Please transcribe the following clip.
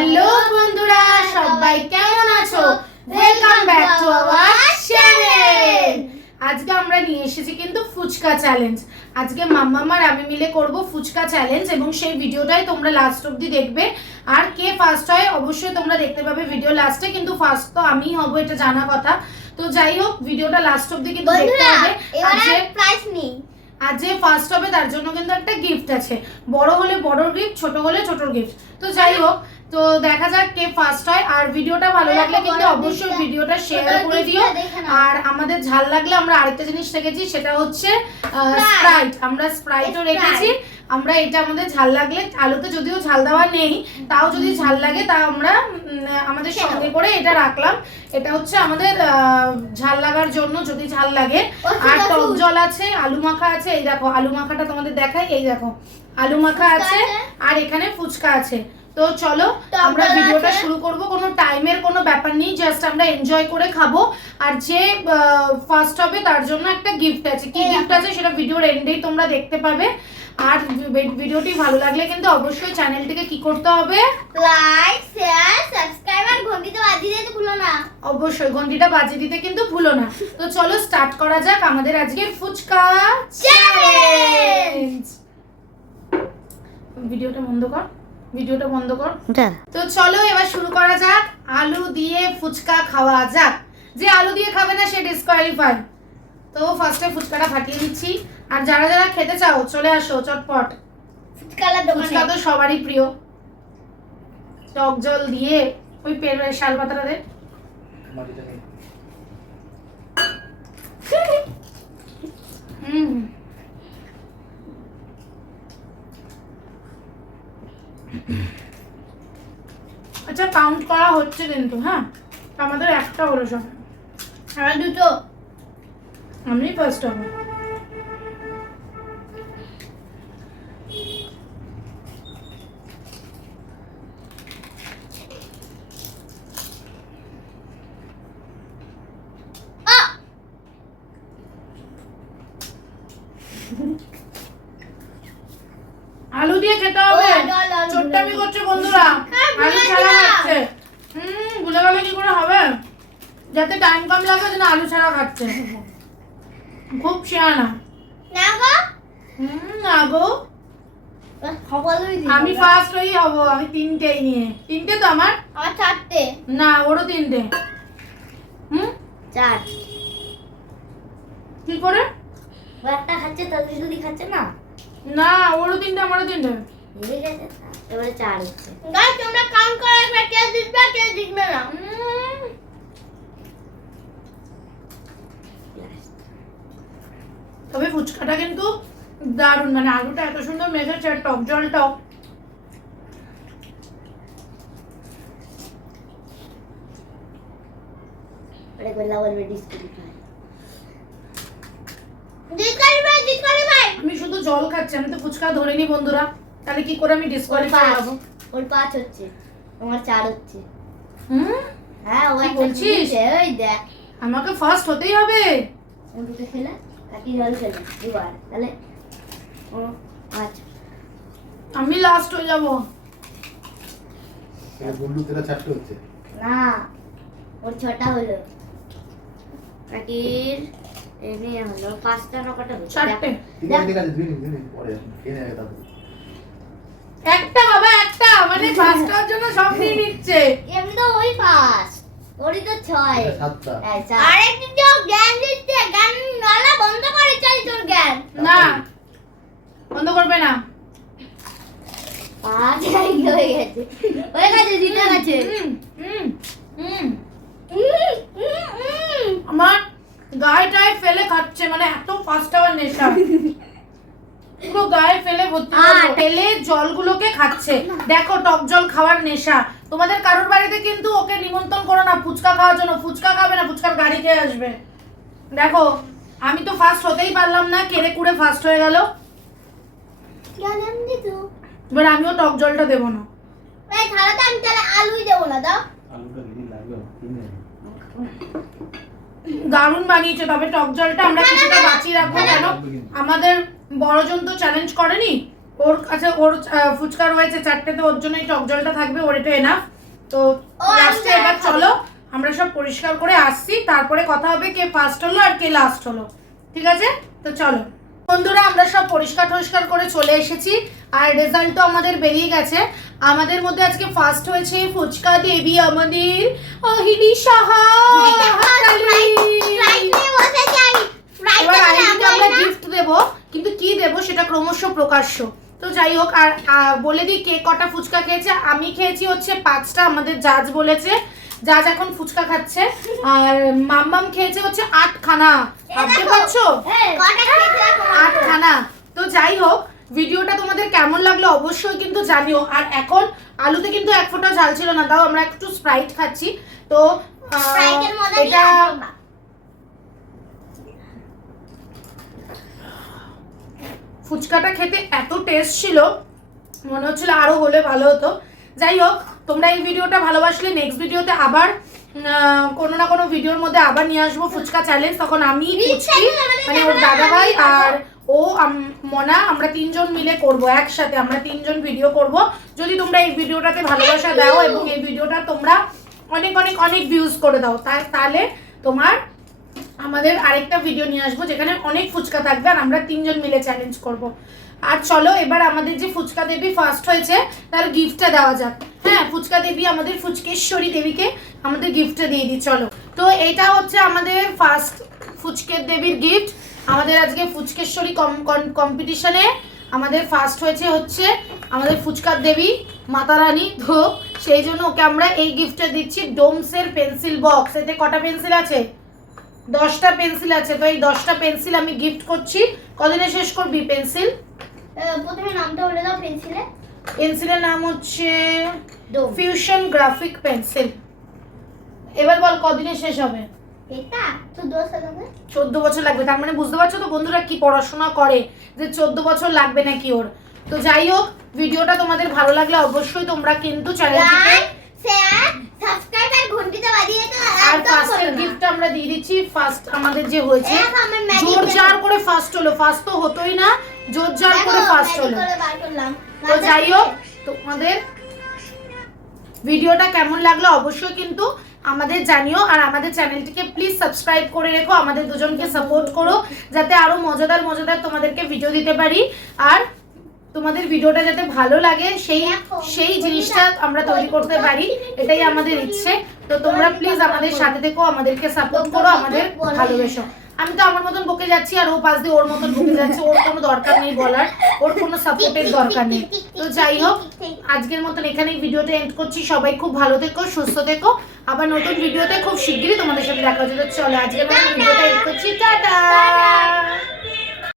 Hello বন্ধুরা সবাই কেমন আছো? Welcome back to our channel আজকে আমরা নিয়ে এসেছি কিন্তু ফুচকা চ্যালেঞ্জ আজকে মাম্মামার আমি মিলে করব ফুচকা চ্যালেঞ্জ এবং সেই ভিডিওটাই তোমরা লাস্ট অবধি দেখবে। আর কে ফার্স্ট হয় অবশ্যই তোমরা দেখতে পাবে ভিডিও লাস্টে কিন্তু ফার্স্ট তো আমিই হব এটা জানা কথা। তো যাই হোক ভিডিওটা লাস্ট অবধি কিন্তু দেখতে হবে। এবার প্রাইস নেই। আর যে ফার্স্ট হবে তার জন্য কিন্তু একটা গিফট আছে। বড় হলে বড় গিফট ছোট হলে ছোট গিফট তো যাই হোক তো দেখা যাক কে ফার্স্ট হয়। আর ভিডিওটা ভালো লাগলে কিন্তু অবশ্যই ভিডিওটা শেয়ার করে দিও। আর আমাদের ঝাল লাগলে আমরা আরেকটা জিনিস রেখেছি সেটা হচ্ছে। স্প্রাইট আমরা স্প্রাইটও। রেখেছি। আমরা এটা আমাদের ঝাল লাগলে আলুতে যদিও ঝাল দেওয়া নেই তাও যদি ঝাল লাগে তা আমরা আমাদের সঙ্গে করে এটা রাখলাম। এটা হচ্ছে আমাদের ঝাল লাগার জন্য যদি ঝাল লাগে। আর টক জল আছে আলু মাখা আছে এই দেখো আলু মাখাটা তোমাদের দেখাই এই দেখো। আলু মাখা আছে। আর এখানে ফুচকা আছে। তো চলো আমরা ভিডিওটা শুরু করব। কোনো টাইমের কোনো ব্যাপার নেই জাস্ট আমরা এনজয় করে খাব। আর যে ফার্স্ট হবে তার জন্য একটা গিফট আছে। কি গিফট আছে সেটা ভিডিওর এন্ডেই তোমরা দেখতে পাবে। আর ভিডিওটি ভালো লাগলে কিন্তু অবশ্যই চ্যানেলটিকে কি করতে হবে? লাইক শেয়ার সাবস্ক্রাইব আর ঘন্টিতে বাজিয়ে দিতে ভুলো না। অবশ্যই ঘন্টিটা বাজিয়ে দিতে কিন্তু ভুলো না। তো চলো স্টার্ট করা যাক আমাদের আজকে ফুচকা চ্যালেঞ্জ ভিডিওটা বন্ধ কর। ভিডিওটা বন্ধ কর। তো চলো এবার শুরু করা যাক। আলু দিয়ে ফুচকা খাওয়া যাক। যে আলু দিয়ে খাবে না সে ডিসকোয়ালিফাই তো ফার্স্টে ফুচকাটা ফাটিয়ে দিচ্ছি আর যারা যারা খেতে চাও চলে আসো চটপট। ফুচকা তো সবারই প্রিয়। টক জল দিয়ে ওই পের শাল পাতাটা দে। হুম। আচ্ছা কাউন্ট করা হচ্ছে কিন্তু হ্যাঁ? আমাদের একটা হলো সব। আর দুটো। আমি ফার্স্ট হব। আ! আলু দিয়ে খেতে হবে ও, আলু। করছে বন্ধুরা। হ্যাঁ, আলু ছাড়া। খাচ্ছে। হুম ভুলে গেলে কি করে হবে? যাতে টাইম কম লাগে যেন আলু ছাড়া খাচ্ছে। খুব শিয়ানা। না গো। হুম না গো। আমি ফার্স্ট হই হব আমি তিনটেই নিয়ে। তিনটে তো আমার? আমার চারটে। না ওরও তিনটে। হুম? চার। কি করে? একটা খাচ্ছে তাদের যদি খাচ্ছে না? না ওরও তিনটে আমারও তিনটে। ঠিক আছে এবারে চার হচ্ছে গাইস তোমরা কাউন্ট করে একবার কে জিতবে কে জিতবে না। তবে ফুচকাটা কিন্তু দারুণ মানে আলুটা এত সুন্দর মেখেছে টক ডিসকুয়ালিফাই ডিসকুয়ালিফাই আমি শুধু জল খাচ্ছি আমি তো ফুচকা ধরিনি বন্ধুরা। তাহলে কি করে আমি ডিসকোয়ালিফাই। হব? ওর পাঁচ হচ্ছে। তোমার চার হচ্ছে। হুম? হ্যাঁ ও কি বলছিস? ওই দেখ। আমাকে ফার্স্ট হতেই হবে। ও দুটো খেলে কাকি জল খেলে দুবার তাহলে ও পাঁচ। আমি লাস্ট হয়ে যাব। গুল্লু তেরা চারটে হচ্ছে। না ওর ছটা হলো। কাকির এনে হলো পাঁচটা না কটা হলো চারটে। আছে দুই দিন দুই দিন পরে নেবে তারপর। একটা বাবা একটা মানে ফার্স্ট হওয়ার জন্য সব নিয়ে নিচ্ছে। এমনি তো ওই পাঁচ ওরই তো ছয়। সাতটা। আরেকটি তো জ্ঞান দিচ্ছে জ্ঞান নালা বন্ধ করে চাই তোর জ্ঞান। না বন্ধ করবে না। পাঁচ হয়ে গেছে। হয়ে গেছে জিতে গেছে। হুম হুম। আমার গায়ে টায়ে ফেলে খাচ্ছে মানে এত ফার্স্ট হওয়ার নেশা। পুরো গায়ে ফেলে ভর্তি ফেলে জলগুলোকে খাচ্ছে। দেখো টক জল খাওয়ার নেশা। তোমাদের কারোর বাড়িতে কিন্তু ওকে নিমন্ত্রণ করো না ফুচকা খাওয়ার জন্য। ফুচকা খাবে না ফুচকার গাড়ি খেয়ে আসবে। দেখো আমি তো ফার্স্ট হতেই পারলাম না কেড়ে কুড়ে ফার্স্ট হয়ে গেল। জ্ঞান এবার আমিও টক জলটা দেবো না। এই আমি তাহলে আলুই দেবো না দাও। দারুণ বানিয়েছে তবে টক জলটা আমরা কিছুটা বাঁচিয়ে রাখব কেন? আমাদের বড়জন তো চ্যালেঞ্জ করেনি। ওর কাছে ওর ফুচকা রয়েছে চারটে তো ওর জন্য এই টক জলটা থাকবে ওর এটা এনাফ তো লাস্টে এবার চলো আমরা সব পরিষ্কার করে আসছি তারপরে কথা হবে কে ফার্স্ট হলো আর কে লাস্ট হলো। ঠিক আছে? তো চলো। বন্ধুরা আমরা সব পরিষ্কার টরিষ্কার করে চলে এসেছি আর রেজাল্ট তো আমাদের বেরিয়ে গেছে। আমাদের মধ্যে আজকে ফার্স্ট হয়েছে ফুচকা দেবী আমাদের অহিনী সাহা হাততালি। এবার আইডিকে আমরা গিফট দেব কিন্তু কি দেব সেটা ক্রমশ প্রকাশ্য। তো যাই হোক আর বলে দিই কে কটা ফুচকা খেয়েছে। আমি খেয়েছি হচ্ছে পাঁচটা আমাদের জাজ বলেছে। জাজ এখন ফুচকা খাচ্ছে। আর মাম্মাম খেয়েছে হচ্ছে আটখানা। ভাবতে পারছ? আটখানা। তো যাই হোক ভিডিওটা তোমাদের কেমন লাগল অবশ্যই কিন্তু জানিও। আর এখন আলুতে কিন্তু এক ফোঁটা ঝাল ছিল না তাও আমরা একটু স্প্রাইট খাচ্ছি। তো এটা ফুচকাটা খেতে এত টেস্ট ছিল মনে হচ্ছিল আরও হলে ভালো হতো। যাই হোক তোমরা এই ভিডিওটা ভালোবাসলে নেক্সট ভিডিওতে আবার কোনো না কোনো ভিডিওর মধ্যে আবার নিয়ে আসব ফুচকা চ্যালেঞ্জ তখন আমি মানে ওর দাদা ভাই আর ও মনা আমরা তিনজন মিলে করব একসাথে। আমরা তিনজন ভিডিও করব। যদি তোমরা এই ভিডিওটাতে ভালোবাসা দাও এবং এই ভিডিওটা তোমরা অনেক অনেক অনেক ভিউজ করে দাও তাহলে তোমার আমাদের আরেকটা ভিডিও নিয়ে আসব, যেখানে অনেক ফুচকা থাকবে আর আমরা তিনজন মিলে চ্যালেঞ্জ করব। আর চলো, এবার আমাদের যে ফুচকা দেবী ফার্স্ট হয়েছে, তার গিফটটা দেওয়া যাক। হ্যাঁ ফুচকা দেবী আমাদের ফুচকেশ্বরী দেবীকে আমাদের গিফটটা দিয়ে দিই, চলো। তো এটা হচ্ছে আমাদের ফার্স্ট ফুচকের দেবীর গিফট আমাদের আজকে ফুচকেশ্বরী কম্পিটিশনে আমাদের ফার্স্ট হয়েছে হচ্ছে আমাদের ফুচকার দেবী মাতা রানী তো সেই জন্য ওকে আমরা এই গিফটটা দিচ্ছি ডোমসের পেন্সিল বক্স এতে কটা পেন্সিল আছে? দশটা পেন্সিল আছে তো এই দশটা পেন্সিল আমি গিফট করছি। কদিনে শেষ করবি পেন্সিল? প্রথমে নামটা বলে দাও পেন্সিলে। পেন্সিলের নাম হচ্ছে ফিউশন গ্রাফিক পেন্সিল এবার বল কদিনে শেষ হবে? এটা চোদ্দ বছর লাগবে। তার মানে বুঝতে পারছ তো বন্ধুরা কি পড়াশোনা করে যে চোদ্দ বছর লাগবে নাকি ওর? তো যাই হোক ভিডিওটা তোমাদের ভালো লাগলে অবশ্যই তোমরা কিন্তু চ্যানেলটিকে শেয়ার সাবস্ক্রাইব আর ঘন্টিটা বাজিয়ে দিতে আর না। গিফট আমরা দিয়ে দিচ্ছি ফার্স্ট আমাদের যে হয়েছে। magic জোর জার করে ফার্স্ট হলো ফার্স্ট তো হতোই না জোর জার করে ফার্স্ট হলো। তো যাই হোক তোমাদের ভিডিওটা কেমন লাগল অবশ্যই কিন্তু আমাদের জানিও আর আমাদের চ্যানেলটিকে প্লিজ সাবস্ক্রাইব করে রেখো আমাদের দুজনকে সাপোর্ট করো যাতে আরও মজাদার মজাদার তোমাদেরকে ভিডিও দিতে পারি। আর তোমাদের ভিডিওটা যাতে ভালো লাগে সেই সেই জিনিসটা আমরা তৈরি করতে পারি এটাই আমাদের ইচ্ছে। তো তোমরা প্লিজ আমাদের সাথে থেকো আমাদেরকে সাপোর্ট করো আমাদের ভালোবেসো। আমি তো আমার মতন বকে যাচ্ছি আর ও পাশ দিয়ে ওর মতন বকে যাচ্ছে ওর কোনো দরকার নেই বলার ওর কোনো সাপোর্টের দরকার নেই। তো যাই হোক আজকের মতন এখানেই ভিডিওটা এন্ড করছি। সবাই খুব ভালো থেকো সুস্থ থেকো। আবার নতুন ভিডিওতে খুব শিগগিরই তোমাদের সাথে দেখা হচ্ছে। চলো আজকের মতন ভিডিওটা এন্ড করছি।